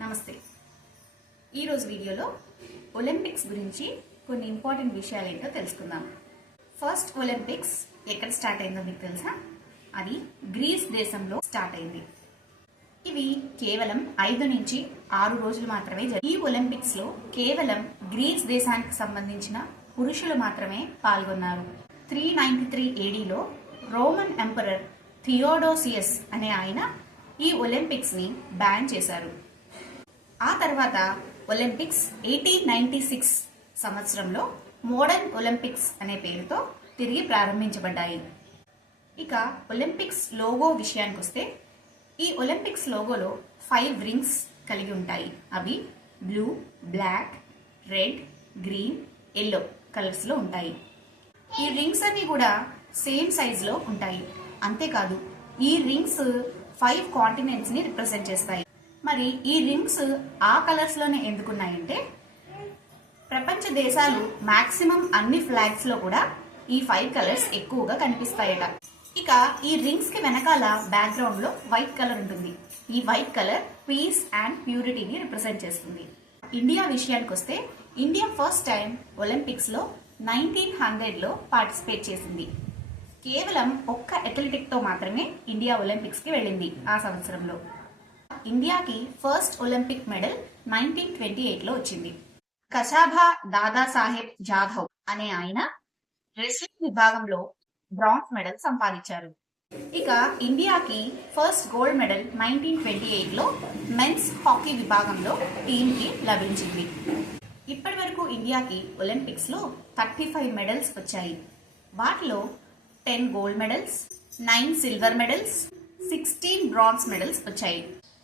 నమస్తే. ఈరోజు వీడియోలో ఒలింపిక్స్ గురించి కొన్ని ఇంపార్టెంట్ విషయాలు ఏంటో తెలుసుకుందాం. ఫస్ట్ ఒలింపిక్స్ ఎక్కడ స్టార్ట్ అయిందో మీకు తెలుసా? అది గ్రీస్ దేశంలో స్టార్ట్ అయింది. ఇవి కేవలం 5 నుంచి 6 రోజులు మాత్రమే ఈ ఒలింపిక్స్ లో కేవలం గ్రీస్ దేశానికి సంబంధించిన పురుషులు మాత్రమే పాల్గొన్నారు. 393 ADలో రోమన్ ఎంపరర్ థియోడోసియస్ అనే ఆయన ఈ ఒలింపిక్స్ ని బ్యాన్ చేశారు. ఆ తర్వాత ఒలింపిక్స్ 1896 సంవత్సరంలో మోడర్న్ ఒలింపిక్స్ అనే పేరుతో తిరిగి ప్రారంభించబడ్డాయి. ఇక ఒలింపిక్స్ లోగో విషయానికి వస్తే ఈ ఒలింపిక్స్ లోగోలో 5 రింగ్స్ కలిగి ఉంటాయి. అవి blue, black, red, green, yellow colours లో ఉంటాయి. ఈ రింగ్స్ అన్ని కూడా సేమ్ సైజ్ లో ఉంటాయి. అంతేకాదు ఈ రింగ్స్ 5 కాంటినెంట్స్ ని రిప్రజెంట్ చేస్తాయి. మరి ఈ రింగ్స్ ఆ కలర్స్ లోనే ఎందుకున్నాయంటే ప్రపంచ దేశాలు మాక్సిమం అన్ని ఫ్లాగ్స్ లో కూడా ఈ 5 కలర్స్ ఎక్కువగా కనిపిస్తాయట. ఇక ఈ రింగ్స్ కి వెనకాల బ్యాక్గ్రౌండ్ లో వైట్ కలర్ ఉంటుంది. ఈ వైట్ కలర్ పీస్ అండ్ ప్యూరిటీని రిప్రజెంట్ చేస్తుంది. ఇండియా విషయానికి వస్తే ఇండియా ఫస్ట్ టైం ఒలింపిక్స్ లో 1900 లో పార్టిసిపేట్ చేసింది. కేవలం ఒక్క అథ్లెటిక్ తో మాత్రమే ఇండియా ఒలింపిక్స్ కి వెళ్ళింది. ఆ సంవత్సరంలో ఇండియాకి ఫస్ట్ ఒలింపిక్ మెడల్ 1928 లో వచ్చింది. కసాభా దాదాసాహెబ్ జాధవ్ అనే ఆయన రెస్లింగ్ విభాగంలో బ్రాంజ్ మెడల్ సంపాదించారు. ఇక ఇండియాకి ఫస్ట్ గోల్డ్ మెడల్ 1928 లో మెన్స్ హాకీ విభాగంలో టీమ్ కి లభించింది. ఇప్పటి వరకు ఇండియాకి ఒలింపిక్స్ లో 35 మెడల్స్ వచ్చాయి. వాటిలో 10 gold medals, 9 silver medals, 16 bronze medals వచ్చాయి.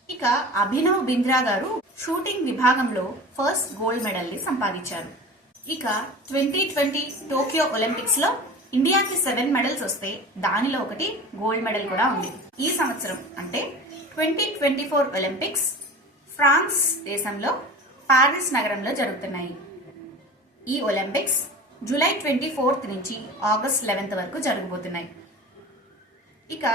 ఇక అభినవ్ బింద్రా గారు షూటింగ్ విభాగంలో ఫస్ట్ గోల్డ్ మెడల్ ని సంపాదించారు. ఇక 2020 టోక్యో ఒలింపిక్స్ లో ఇండియాకి 7 మెడల్స్ వస్తే దానిలో ఒకటి గోల్డ్ మెడల్ కూడా ఉంది. ఈ సంవత్సరం అంటే 2024 ఒలింపిక్స్ ఫ్రాన్స్ దేశంలో పారిస్ నగరంలో జరుగుతున్నాయి. ఈ ఒలింపిక్స్ జూలై 24 నుంచి ఆగస్ట్ 11 వరకు జరగబోతున్నాయి. ఇక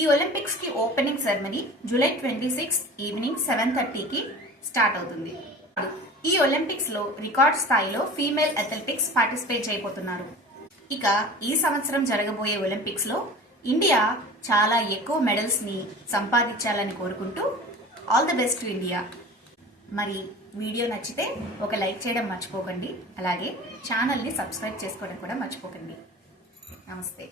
ఈ ఒలింపిక్స్ కి ఓపెనింగ్ సెరమనీ జూలై 26 ఈవినింగ్ 7:30కి స్టార్ట్ అవుతుంది. ఈ ఒలింపిక్స్ లో రికార్డ్ స్థాయిలో ఫీమేల్ అథ్లెటిక్స్ పార్టిసిపేట్ చేయబోతున్నారు. ఇక ఈ సంవత్సరం జరగబోయే ఒలింపిక్స్ లో ఇండియా చాలా ఎక్కువ మెడల్స్ ని సంపాదించాలని కోరుకుంటూ all the best to India. మరి వీడియో నచ్చితే ఒక లైక్ చేయడం మర్చిపోకండి. అలాగే ఛానల్ని సబ్స్క్రైబ్ చేసుకోవడం కూడా మర్చిపోకండి. నమస్తే.